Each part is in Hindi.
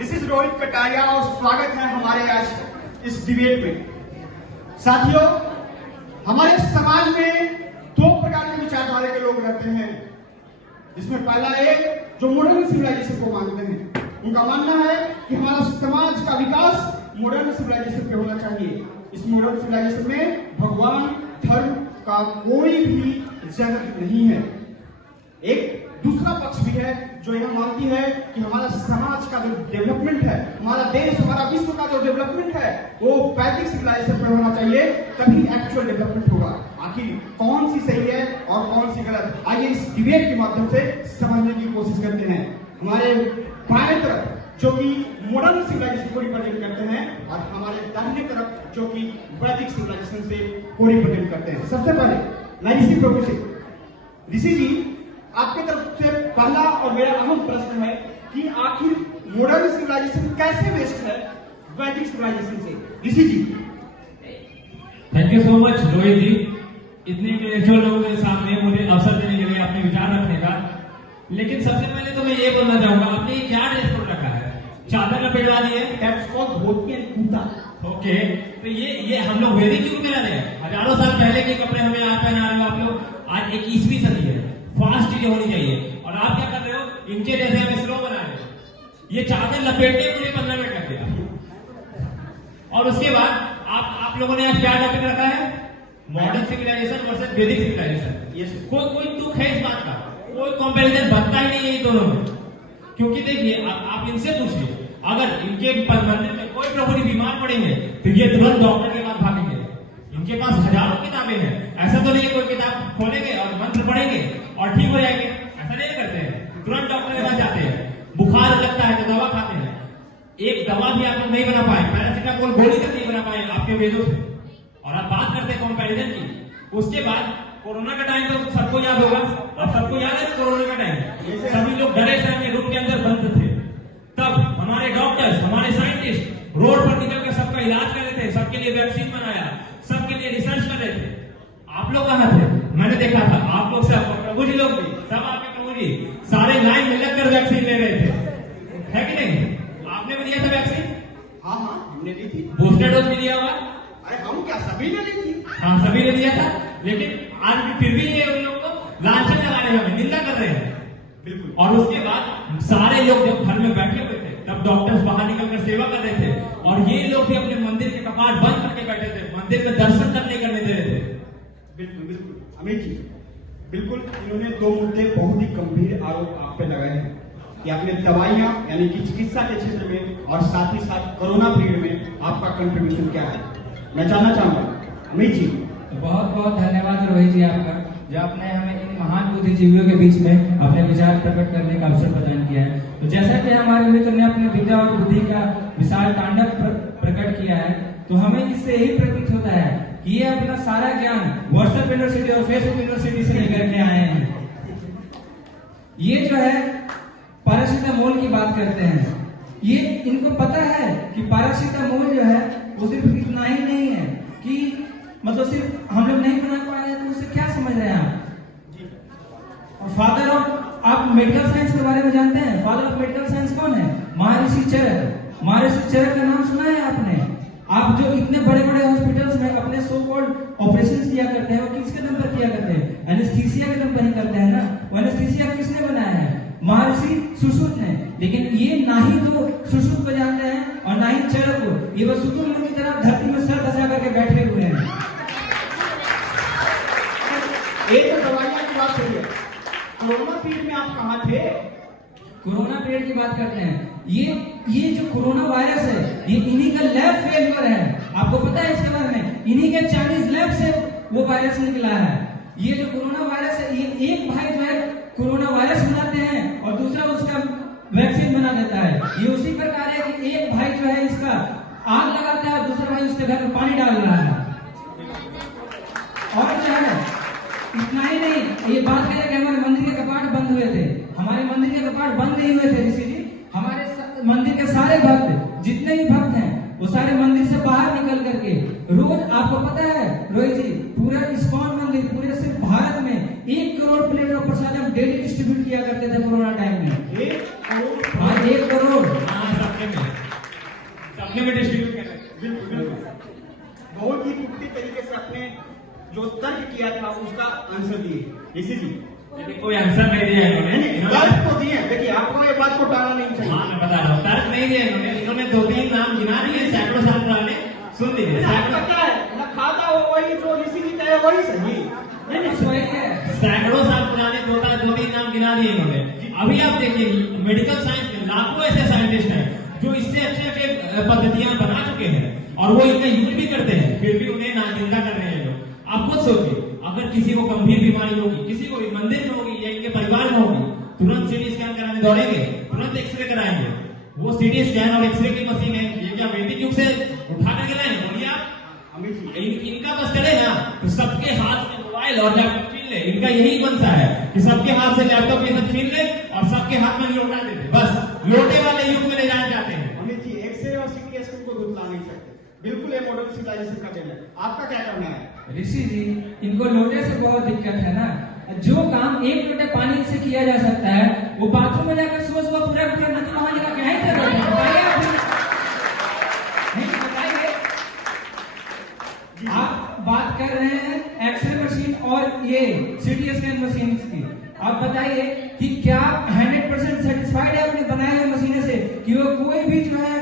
दिस इज रोहित कटारिया और स्वागत है हमारे आज इस डिबेट में। साथियों, हमारे समाज में दो प्रकार के विचारधारा के लोग रहते हैं, जिसमें पहला एक जो मॉडर्न सिविलाइजेशन को मानते हैं। उनका मानना है कि हमारा समाज का विकास मॉडर्न सिविलाइजेशन पे होना चाहिए। इस मॉडर्न सिविलाइजेशन में भगवान धर्म का कोई भी जगह नहीं है। एक दूसरा पक्ष भी है जो यह मानती है कि हमारा समाज का जो डेवलपमेंट है, हमारा देश, हमारा विश्व का जो डेवलपमेंट है, वो वैदिक सिविलाइजेशन पर होना चाहिए, तभी एक्चुअल डेवलपमेंट होगा। आखिर कौन सी सही है और कौन सी गलत, आइए इस डिबेट के माध्यम से समझने की कोशिश करते हैं। हमारे बाएं तरफ जो कि मॉडर्न सिविलाइजेशन को रिप्रेजेंट करते हैं और हमारे दाहिने तरफ जो कि वैदिक सिविलाइजेशन से को रिप्रेजेंट करते हैं। सबसे पहले मैं ऋषि प्रभु से, ऋषि जी आपकी तरफ से पहला और मेरा अहम प्रश्न है कि आखिर मॉडर्न सिविलाइजेशन कैसे बेस्ट है वैदिक सिविलाइजेशन से? Rishi ji. Thank you so much Rohit ji, इतने इंटेलेक्चुअल लोगों के सामने मुझे अवसर देने के लिए, अपने विचार रखने का। लेकिन सबसे पहले तो मैं ये बोलना चाहूंगा, आपने क्या ड्रेस कोड रखा है? चादर लपेटवा दी है, that's called dhoti and kurta. Okay, तो ये हम लोग वैदिक युग में रहते हैं। हजारों साल पहले के कपड़े हमें आज पहना रहे हो आप लोग। आज 21वीं सदी है, फास्ट चीजें होनी चाहिए और आप क्या कर रहे हो, इनके जैसे हमें स्लो बना रहे हो। ये चादर लपेटने मुझे 15 मिनट कर दिया। और उसके बाद आप लोगों ने आज क्या टॉपिक रखा है? मॉडर्न सिविलाइजेशन वर्सेस वैदिक सिविलाइजेशन। कोई दुख है इस बात का? कोई कंपैरिजन बनता ही नहीं है इन दोनों में। क्योंकि देखिए, आप इनसे पूछिए, अगर इनके मंदिर में कोई प्रभु बीमार पड़ेंगे तो ये तुरंत डॉक्टर के पास भागेंगे। इनके पास हजारों किताबें हैं, ऐसा तो नहीं है कोई किताब खोलेंगे और मंत्र पढ़ेंगे और ठीक हो जाएंगे, ऐसा नहीं करते हैं। तुरंत डॉक्टर के पास जाते हैं। बुखार लगता है तो दवा खाते हैं। एक दवा भी आप लोग नहीं बना पाए, पैरासिटामोल गोली तक नहीं बना पाए आपके वेदों से। और आप बात करते हैं कंपैरिजन की। उसके बाद कोरोना का टाइम तो सबको याद होगा, और सबको याद है कोरोना का टाइम सभी लोग डरे से अपने रूम के अंदर बंद थे। तब हमारे डॉक्टर्स, हमारे साइंटिस्ट रोड पर निकल कर सबका इलाज कर रहे थे, सबके लिए वैक्सीन बनाया, सबके लिए रिसर्च कर रहे थे। आप लोग कहाँ थे? मैंने देखा था आप लोग सब, प्रभु जी लोग भी, सब आपके प्रभु जी सारे लाइन में लगकर वैक्सीन ले रहे थे, है कि नहीं? आपने भी दिया था वैक्सीन? हाँ, हमने ली थी। बूस्टर डोज भी दिया हुआ? अरे हम क्या, सभी ने ली थी। हाँ, सभी ने दिया था। लेकिन आज भी फिर भी ये उन लोगों को लांछन लगा रहे हैं, निंदा कर रहे हैं। बिल्कुल। और उसके बाद सारे लोग जब घर में बैठे हुए थे, तब डॉक्टर्स बाहर निकलकर सेवा कर रहे थे, और ये लोग भी अपने मंदिर के कपाट बंद करके बैठे थे, मंदिर में दर्शन तक नहीं करने दे रहे थे। बिल्कुल अमित जी, बिल्कुल इन्होंने दो मुद्दे बहुत ही गंभीर आरोप आप पे लगाए हैं कि आपने दवाइयां यानी कि चिकित्सा के क्षेत्र में और साथ ही साथ कोरोना पीरियड में आपका कंट्रीब्यूशन क्या है, मैं जानना चाहूंगा। अमित जी। बहुत बहुत धन्यवाद रोहित जी आपका, जो आपने हमें इन महान बुद्धिजीवियों के बीच में अपने विचार प्रकट करने का अवसर प्रदान किया है। तो जैसा कि हमारे मित्र ने अपने विद्या और बुद्धि का विशाल तांडव प्रकट किया है, तो हमें इससे यही प्रतीत होता है कि ये अपना सारा ज्ञान व्हाट्सएप यूनिवर्सिटी और फेसबुक यूनिवर्सिटी से लेकर के आए हैं। ये जो है पैरासिटामोल की बात करते हैं, ये इनको पता है कि पैरासिटामोल जो है वो सिर्फ इतना ही नहीं है कि मतलब सिर्फ हम लोग नहीं बना पा रहे हैं, तो उससे क्या समझ रहे हैं आप? और फादर ऑफ, आप मेडिकल साइंस के बारे में जानते हैं? फादर ऑफ मेडिकल साइंस कौन है? महर्षि चरक। महर्षि चरक का नाम सुना है आपने? आप जो इतने बड़े बड़े हॉस्पिटल्स में अपने सो कॉल्ड ऑपरेशन किया करते हैं, वो किसके दम पर किया करते हैं? एनेस्थीसिया के दम पर ही करते हैं ना। वो एनेस्थीसिया किसने बनाया है? महर्षि सुश्रुत ने। लेकिन ये ना ही तो सुश्रुत को जानते हैं और ना ही चरक को, ये बस शुतुरमुर्ग की तरह धरती में सर दसा करके बैठे हुए हैं। एक तो दवाइयां की बात करिए, कोरोना पीरियड में आप कहाँ थे? कोरोना पीरियड की बात करते हैं, ये जो कोरोना वायरस है, ये इन्हीं का लैब फेलियर है। आपको पता है इसके बारे में? इन्हीं के चाइनीज लैब से वो वायरस निकला है। ये जो कोरोना वायरस है, ये एक भाई जो है कोरोना वायरस बनाते हैं और दूसरा उसका वैक्सीन बना देता है। ये उसी प्रकार है कि एक भाई जो है इसका आग लगाता है और दूसरा भाई उसके घर में पानी डाल रहा है। और जो है इतना ही नहीं, ये बात करें कि हमारे मंदिर के कपाट बंद हुए थे। हमारे मंदिर के कपाट बंद नहीं हुए थे ऋषि जी। हमारे मंदिर के सारे भक्त, जितने भी भक्त हैं, वो सारे मंदिर से बाहर निकल करके रोज, आपको पता है रोहित जी, पूरा इस्कॉन मंदिर पूरे सिर्फ भारत में 1 करोड़ प्लेट ऑफ प्रसाद हम डेली डिस्ट्रीब्यूट किया करते थे कोरोना टाइम में। 1 करोड़? हाँ, 1 करोड़। किया था उसका आंसर दिए ऋषि जी। लेकिन कोई आंसर नहीं दिया इन्होंने। तर्क तो दिए, देखिए आपको ये बात को टालना नहीं चाहिए। हाँ मैं बता रहा हूँ, तर्क नहीं दिया इन्होंने 2-3 नाम गिना दिए सैकड़ों साल पुराने। सुन लीजिए, आपका क्या है ना, खाता हो वही जो ऋषि जी कहे वही सही। सैकड़ों साल पुराने 2-3 नाम गिना दिए इन्होंने। अभी आप देखिए मेडिकल साइंस में लाखों ऐसे साइंटिस्ट हैं जो इससे अच्छे पद्धतियां बना चुके हैं और वो इनका यूज भी करते हैं, फिर भी उन्हें नाजिंदा कर रहे हैं लोग। आप खुद सोचिए, अगर किसी को गंभीर बीमारी होगी, किसी को मंदिर में होगी या इनके परिवार में होगी, तुरंत सीटी स्कैन कराने दौड़ेंगे, तुरंत एक्सरे कराएंगे। वो सीटी स्कैन और एक्सरे की मशीन है, ये क्या वैदिक युग से उठा करके लाए? बोलिए आप। इनका बस चले ना तो सबके हाथ में मोबाइल और लैपटॉप छीन ले। इनका यही बनता है कि सबके हाथ से लैपटॉप ये सब छीन ले और सबके हाथ में लौटा देते, बस लोटे वाले युग में ले जाना चाहते हैं। अमित जी, एक्सरे और सीटी स्कैन को धुतला नहीं सकते, बिल्कुल ये मॉडर्न सिविलाइजेशन का देन है। आपका क्या कहना है? ऋषि जी, इनको लोटे से बहुत दिक्कत है ना। जो काम 1 लोटे पानी से किया जा सकता है वो बाथरूम में जाकर सुबह पूरा नदी नहा लेगा, क्या ही बताइए आप बात कर रहे हैं एक्सरे मशीन और ये सीटी स्कैन मशीन की। आप बताइए कि क्या 100% सेटिस्फाइड है अपने बनाए हुए मशीनों से कि वो कोई भी जो है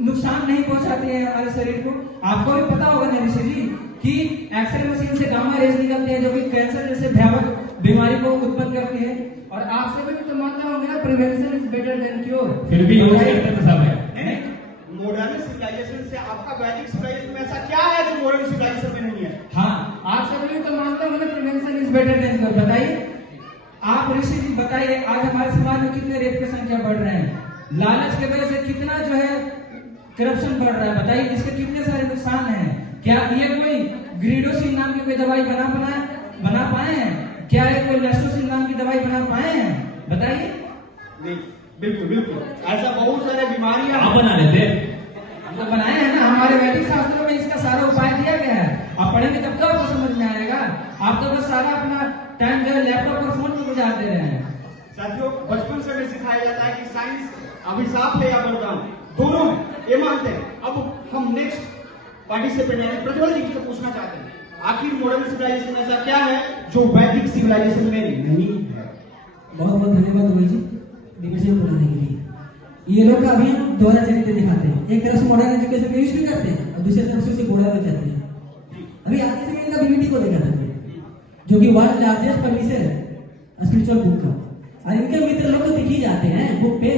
नुकसान नहीं पहुंचाती है हमारे शरीर को? आपको भी पता होगा ना ऋषि जी कि एक्सरे मशीन से गामा रेज निकलती है जो कि कैंसर जैसे भयावह बीमारी को उत्पन्न करती है। और आप सभी तो मानते होंगे ना, prevention is better than cure. फिर भी यूज करते तो सब है। मॉडर्न सिविलाइजेशन से आपका वैदिक सिविलाइजेशन में ऐसा क्या है जो मॉडर्न सिविलाइजेशन में नहीं है? हाँ, आप सभी तो मानते होंगे ना, prevention is better than cure. बताइए आप ऋषि जी, बताइए आज हमारे समाज में कितने रेप की संख्या बढ़ रहे हैं, लालच की वजह से कितना जो है करप्शन बढ़ रहा है। बताइए इसके कितने सारे नुकसान हैं। क्या ये कोई ग्रीडोसिन नाम की कोई दवाई बना पाए हैं? क्या ये कोई लेस्टोसिन नाम की दवाई बना पाए हैं? बताइए। नहीं, बिल्कुल बिल्कुल ऐसा बहुत सारे बीमारियां आप बना लेते तो बनाए हैं ना, हमारे वैदिक शास्त्रों में इसका सारा उपाय दिया गया है। आप पढ़ेंगे तब तो आपको समझ में आएगा। आप तो बस सारा अपना टाइम जो है लैपटॉप और फोन में गुजार दे रहे हैं। साथियों, बचपन से हमें सिखाया जाता है कि साइंस अभिशाप है या वरदान, दोनों है, ये मानते हैं। अब हम नेक्स्ट पार्टिसिपेंट यानी प्रज्वल जी से पूछना चाहते हैं, आखिर मॉडर्न सिविलाइजेशन ऐसा क्या है जो वैदिक सिविलाइजेशन में नहीं है? बहुत बहुत धन्यवाद रोहित जी डिविजन बनाने के लिए। ये लोग अभी हम दोहरा चरित्र दिखाते हैं, एक तरफ से मॉडर्न एजुकेशन का यूज भी करते हैं और दूसरी तरफ से उसे बुरा भी कहते हैं। अभी आगे से इनका बीबीटी को लेकर था जो कि वर्ल्ड लार्जेस्ट पब्लिशर है स्पिरिचुअल बुक का, और इनके मित्र लोग तो दिख ही जाते हैं बुक पे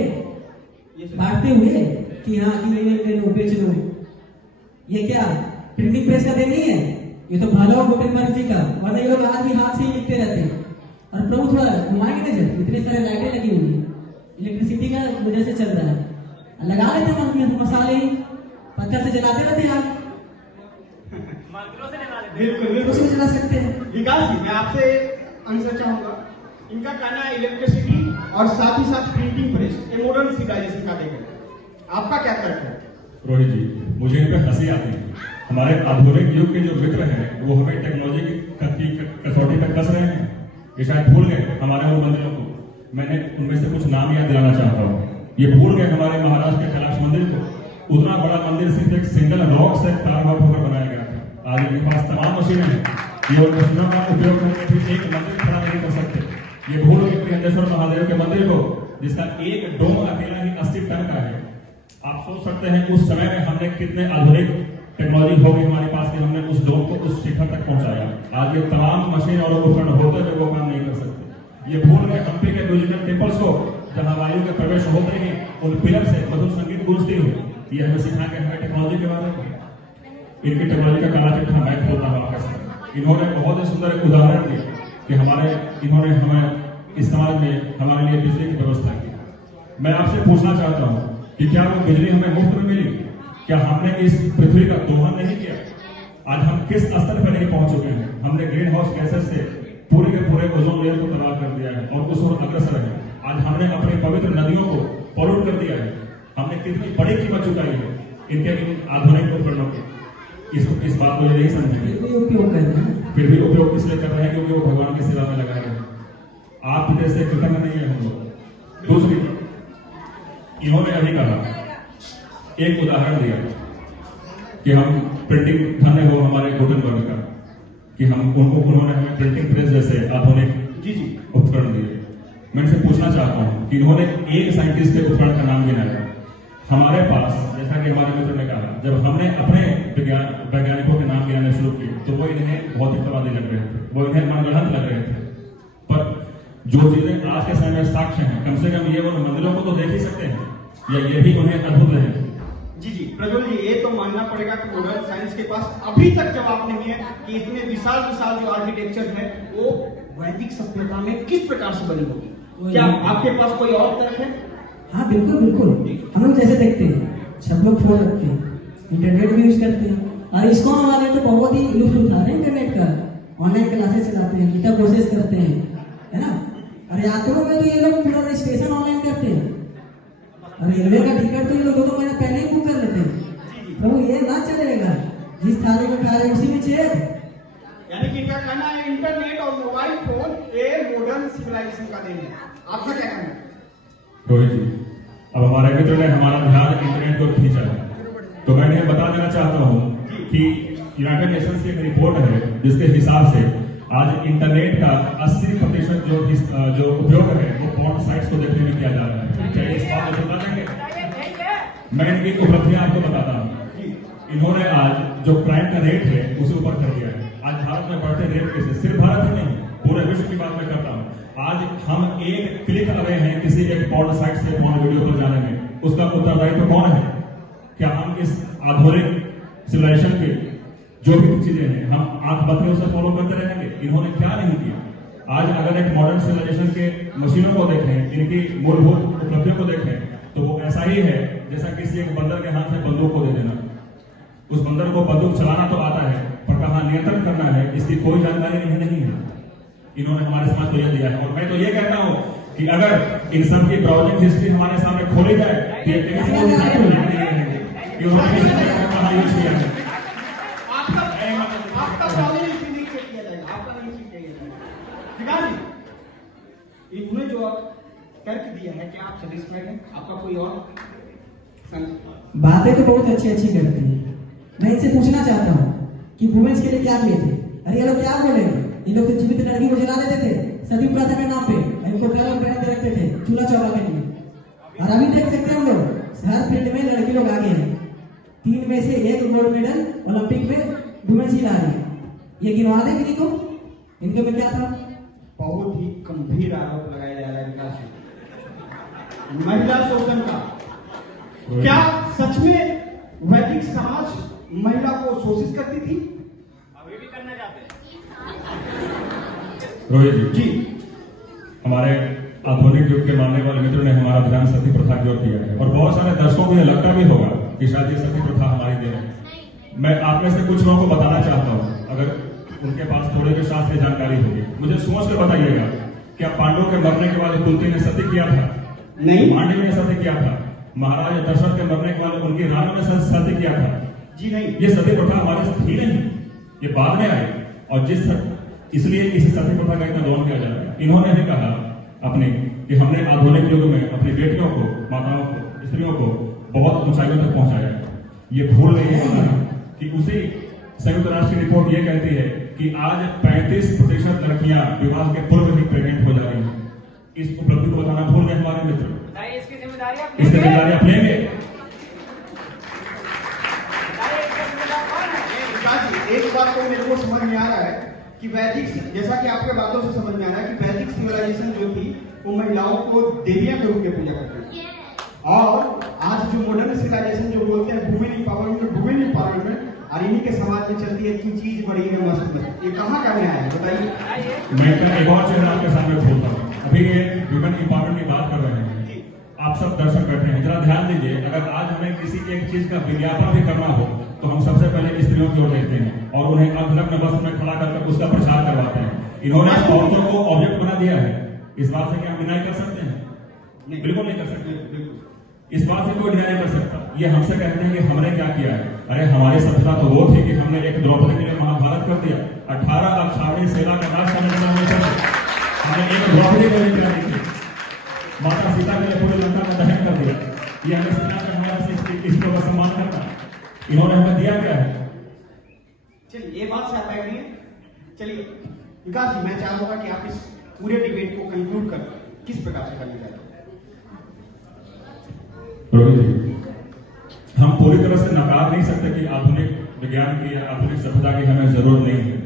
बांटते हुए कि हाँ ले लो बेच लो। ये क्या प्रिंटिंग प्रेस का देन नहीं है, ये तो भालो गुटेनबर्ग जी का, वरना ये लोग आज भी हाथ से ही लिखते रहते हैं। और प्रभु थोड़ा घुमाएंगे ना, जब इतने सारे लाइटें लगी हुई है, इलेक्ट्रिसिटी का वजह से चल रहा है, लगा लेते हैं मसाले पत्थर से जलाते रहते हैं आग, बिल्कुल उसमें जला सकते हैं। विकास जी, मैं आपसे आंसर चाहूंगा। इनका कहना है इलेक्ट्रिसिटी और साथ ही साथ प्रिंटिंग प्रेस ये मॉडर्न सिविलाइजेशन का देन है। आपका क्या तर्क है? रोहित जी, मुझे इन पर हंसी आती है। हमारे आधुनिक युग के जो मित्र हैं वो हमें टेक्नोलॉजी की कसौटी पर कस रहे हैं। ये शायद भूल गए हमारे वो मंदिरों को। मैंने उनमें से कुछ नाम याद दिलाना चाहता हूँ। ये भूल गए हमारे महाराष्ट्र के कैलाश मंदिर को। उतना बड़ा मंदिर सिर्फ एक सिंगल रॉक से तारबाप होकर बनाया गया था। आज इनके पास तमाम मशीनें हैं, ये उन मशीनों का उपयोग करके भी एक मंदिर खड़ा नहीं कर सकते। ये भूल गए त्रियंदेश्वर महादेव के मंदिर को, जिसका एक डोम अकेला ही 80 टन का है। आप सोच सकते हैं उस समय में हमने कितने आधुनिक टेक्नोलॉजी होगी हमारे पास कि हमने उस डोम को उस शिखर तक पहुंचाया। आज ये तमाम मशीन और उपकरण होते हुए वो काम नहीं कर सकते। ये भूल गए हम्पी के म्यूजिकल टेम्पल्स को, जहां वायु के प्रवेश होते ही उन पिलर से मधुर संगीत गूंजती हुई। ये हमें सिखा के हमें टेक्नोलॉजी के बारे में, इनकी टेक्नोलॉजी का काला चित्र मैं खोलता हूँ आपके साथ। इन्होंने बहुत ही सुंदर एक उदाहरण दिया कि इन्होंने हमें इस समाज में हमारे लिए बिजली की व्यवस्था की। मैं आपसे पूछना चाहता हूँ कि क्या वो बिजली हमें मुफ्त में मिली? क्या हमने इस पृथ्वी का दोहन नहीं किया? आज हम किस स्तर पर नहीं पहुंच चुके हैं? हमने ग्रीन हाउस गैसेस से पूरे के पूरे ओजोन लेयर को तबाह कर दिया है और उस ओर अग्रसर है। आज हमने अपनी पवित्र नदियों को पॉल्यूट कर दिया है। हमने कितनी बड़ी कीमत चुकाई है इनके इन आधुनिक उपकरणों की। इस बात को ये नहीं समझेंगे, फिर भी उपयोग इसलिए कर रहे हैं क्योंकि वो भगवान की सेवा में लगा रहे हैं। आप जैसे कृतज्ञ नहीं है हम लोग। दूसरी, इन्होंने अभी कहा, एक उदाहरण दिया कि हम प्रिंटिंग धन्य हो हमारे गुटेनबर्ग का। कि उन्होंने हमें प्रिंटिंग प्रेस जैसे आधुनिक जी जी उपकरण दिए। मैं इनसे पूछना चाहता हूँ कि इन्होंने एक साइंटिस्ट के उपकरण का नाम गिनाया। हमारे पास, जैसा कि हमारे मित्र ने कहा, जब हमने अपने वैज्ञानिकों के नाम गिनाने शुरू किए तो वो इन्हें भौतिकवादी लग रहे थे, वो इन्हें मनगढ़ंत लग रहे थे। पर जो चीजें आज के समय में साक्ष्य हैं, कम से कम ये उन मंदिरों को तो देख ही सकते हैं, या ये भी उन्हें अद्भुत लगे। जी जी प्रज्वल जी, ये तो मानना पड़ेगा कि मॉडर्न साइंस के पास अभी तक जवाब नहीं है कि इतने विशाल विशाल जो आर्किटेक्चर है वो वैदिक सभ्यता में किस प्रकार से बनी होगी। क्या आपके पास कोई और तर्क है? हाँ बिल्कुल बिल्कुल। हम लोग जैसे देखते हैं, सब लोग फोन रखते हैं, इंटरनेट भी यूज करते हैं, और ISKCON वाले तो बहुत ही लुत्फ उठा रहे हैं इंटरनेट का, ऑनलाइन क्लासेस चलाते हैं, गीता कोर्सेज करते हैं, है ना। और यात्रियों में तो ये लोग पूरा रजिस्ट्रेशन ऑनलाइन करते हैं, और रेलवे का टिकट तो ये लोग 2 महीना पहले ही बुक कर लेते हैं। प्रभु ये ना चलेगा, जिस थाली में खा रहे हैं उसी में छेद। यानी कि इनका कहना है इंटरनेट और मोबाइल फोन ये मॉडर्न सिविलाइजेशन का देन है। आपका क्या कहना है? रोहित जी, अब हमारे मित्र ने हमारा ध्यान इंटरनेट को खींचा है, तो मैं इन्हें बता देना चाहता हूँ कि यूनाइटेड नेशंस की एक रिपोर्ट है जिसके हिसाब से आज इंटरनेट का 80% जो उपयोग है वो पॉर्न साइट्स को देखने में किया जा रहा है। क्या इस बात को बता देंगे? मैं इनकी उपलब्धियां आपको बताता हूँ। इन्होंने आज जो क्राइम का रेट है उसे ऊपर कर दिया है। आज भारत में बढ़ते रेट केसेस, सिर्फ भारत में नहीं पूरे विश्व की बात मैं करता हूँ। आज हम एक क्लिक अवे हैं किसी एक पॉर्न साइट से पॉर्न वीडियो पर जाने में, उसका उत्तरदायित्व कौन है? क्या हम इस आधुनिक सिविलाइजेशन के जो भी चीजें हैं हम आंख बंद उसे फॉलो करते रहेंगे? इन्होंने क्या नहीं किया। आज अगर एक मॉडर्न सिविलाइजेशन के मशीनों को देखें, इनकी मूलभूत उपलब्धियों को देखें, तो वो ऐसा ही है जैसा किसी एक बंदर के हाथ से बंदूक को दे देना। उस बंदर को बंदूक चलाना तो आता है, पर कहाँ नियंत्रण करना है इसकी कोई जानकारी नहीं है। इन्होंने हमारे समाज को यह दिया है। और मैं तो ये कहता हूँ कि अगर इन सब की ब्राउजिंग हिस्ट्री हमारे सामने खोली जाए तो ये इन्होंने जो तर्क दिया है, क्या आप सेटिस्फाइड हैं? आपका कोई और? बातें तो बहुत अच्छी अच्छी करती है। मैं इनसे पूछना चाहता हूँ कि वुमेन्स के लिए क्या किए थे? अरे ये लोग क्या बोलेंगे? ये लोग तो जीवित लड़की को जला देते थे सती प्रथा के नाम पे, इनको कलम पहनते रखते थे चूल्हा चौका के लिए। और अभी देख सकते हैं हम लोग हर फील्ड में लड़की लोग आगे हैं। 3 में से 1 गोल्ड मेडल ओलंपिक में वुमेन्स ही ला रही है। ये गिनवा दें किसी को? इनके में क्या था? बहुत ही गंभीर आरोप लगाया जा रहा है विकास, महिला शोषण का। क्या सच में वैदिक समाज महिला को शोषित करती थी? अभी भी करना चाहते हैं? रोहित जी, हमारे आधुनिक युग के मानने वाले मित्र ने हमारा ध्यान सती प्रथा की ओर किया है, और बहुत सारे दर्शकों को यह लगता भी होगा कि शायद ये सती प्रथा हमारी देन है। मैं आप में से कुछ लोगों को बताना चाहता हूँ, अगर उनके पास थोड़े भी शास्त्रीय जानकारी होगी, मुझे सोच कर बताइएगा, क्या पांडवों के मरने के बाद कुंती ने सती किया था? नहीं। पांडव ने सती किया था? महाराज दशरथ के मरने के बाद उनकी रानी ने सती किया था? जी नहीं। ये सती प्रथा हमारे साथ थी नहीं, ये बाद में आई। और इसलिए इस सती प्रथा का इतना दौर किया जा रहा है। इन्होंने भी कहा अपने कि हमने आधुनिक युग में अपनी बेटियों को, माताओं को, स्त्रियों को बहुत ऊंचाइयों तक पहुंचाया है। ये भूल नहीं है कि उसी संयुक्त राष्ट्र की रिपोर्ट ये कहती है कि आज 35% लड़कियां विवाह के पूर्व ही प्रेग्नेंट हो जा रही हैं। इस उपलब्धि को बताना भूल गए हमारे मित्र। इसकी जिम्मेदारी आप लेंगे? एक बात तो मेरे को समझ में आ रहा है कि वैदिक, जैसा कि आपके बातों से समझ में आ रहा है कि वैदिक सिविलाइजेशन जो थी वो महिलाओं को देवियां के रूप में पूजा करती थी, और आज जो मॉडर्न सिविलाइजेशन जो बोलते हैं वुमेन एम्पावरमेंट, और इन्हीं के समाज में चलती है कि चीज बड़ी है मस्त मस्त। ये कहाँ का न्याय है बताइए? मैं एक और चीज आपके सामने खोलता हूँ। अभी ये वुमेन एम्पावरमेंट की बात कर रहे हैं, आप सब दर्शक बैठे हैं, जरा ध्यान दीजिए। अगर आज हमें किसी एक चीज का विज्ञापन भी करना हो तो हम सबसे पहले स्त्रियों की ओर देखते हैं और उन्हें अग्रभ वस्त्र में खड़ा करके उसका प्रचार करवाते हैं। इन्होंने औरतों को ऑब्जेक्ट बना दिया है। इस बात से क्या हम डिनाई कर सकते हैं? बिल्कुल नहीं कर सकते। इस बात से कोई डिनाई नहीं कर सकता। ये हमसे कहते हैं कि हमने क्या किया है। अरे हमारी सभ्यता तो वो थी कि हमने एक द्रौपदी के लिए महाभारत कर दिया। 18 अक्षाणी सेना का नाश करने का हमने एक द्रौपदी को लेकर आई थी। माता सीता के लिए पूरी लंका का दहन कर दिया। ये हमें सीता का हमारा इसको सम्मान करना। इन्होंने हमें दिया क्या है? चलिए ये बात से आप बैठिए। चलिए विकास जी, मैं चाहूंगा कि आप इस पूरे डिबेट को कंक्लूड कर किस प्रकार से करना चाहते हैं? रोहित जी, हम पूरी तरह से नकार नहीं सकते कि आधुनिक विज्ञान की या आधुनिक सभ्यता की हमें जरूरत नहीं है।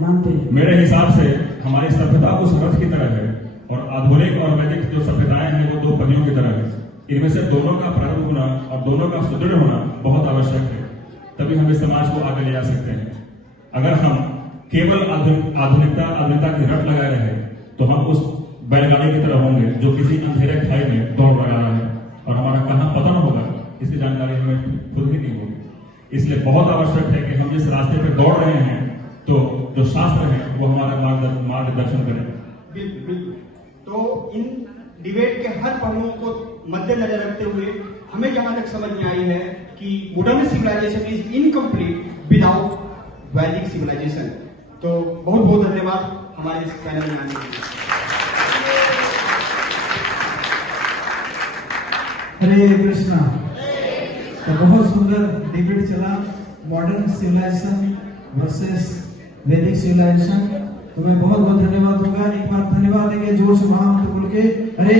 मानते हैं। मेरे हिसाब से हमारी सभ्यता उस रथ की तरह है और आधुनिक और वैदिक जो सभ्यताएं हैं वो दो पहियों की तरह है। इनमें से दोनों का प्रारंभ होना और दोनों का सुदृढ़ होना बहुत आवश्यक है, तभी हम इस समाज को आगे ले जा सकते हैं। अगर हम केवल आधुनिकता की रट लगाए रहे तो हम उस बैलगाड़ी की तरह होंगे जो किसी अंधेरे खाई में दौड़ लगा रहा है और हमारा कहां पतन होगा इसकी जानकारी हमें खुद ही नहीं होगी। इसलिए बहुत आवश्यक है कि हम जिस रास्ते पर दौड़ रहे हैं तो जो शास्त्र है वो हमारा मार्गदर्शन करें। बिल्कुल बिल्कुल। तो इन डिबेट के हर पहलुओं को मद्देनजर रखते हुए हमें जहां तक समझ में आई है कि modern civilisation is incomplete without Vedic civilisation. तो बहुत बहुत धन्यवाद हमारे इस पैनल में आने के लिए। हरे कृष्णा। तो बहुत सुंदर डिबेट चला, मॉडर्न सिविलाइजेशन वर्सेस वैदिक सिविलाइजेशन। तो मैं बहुत बहुत धन्यवाद दूंगा। एक बार धन्यवाद देंगे जोर से महामंत्र बोल के। हरे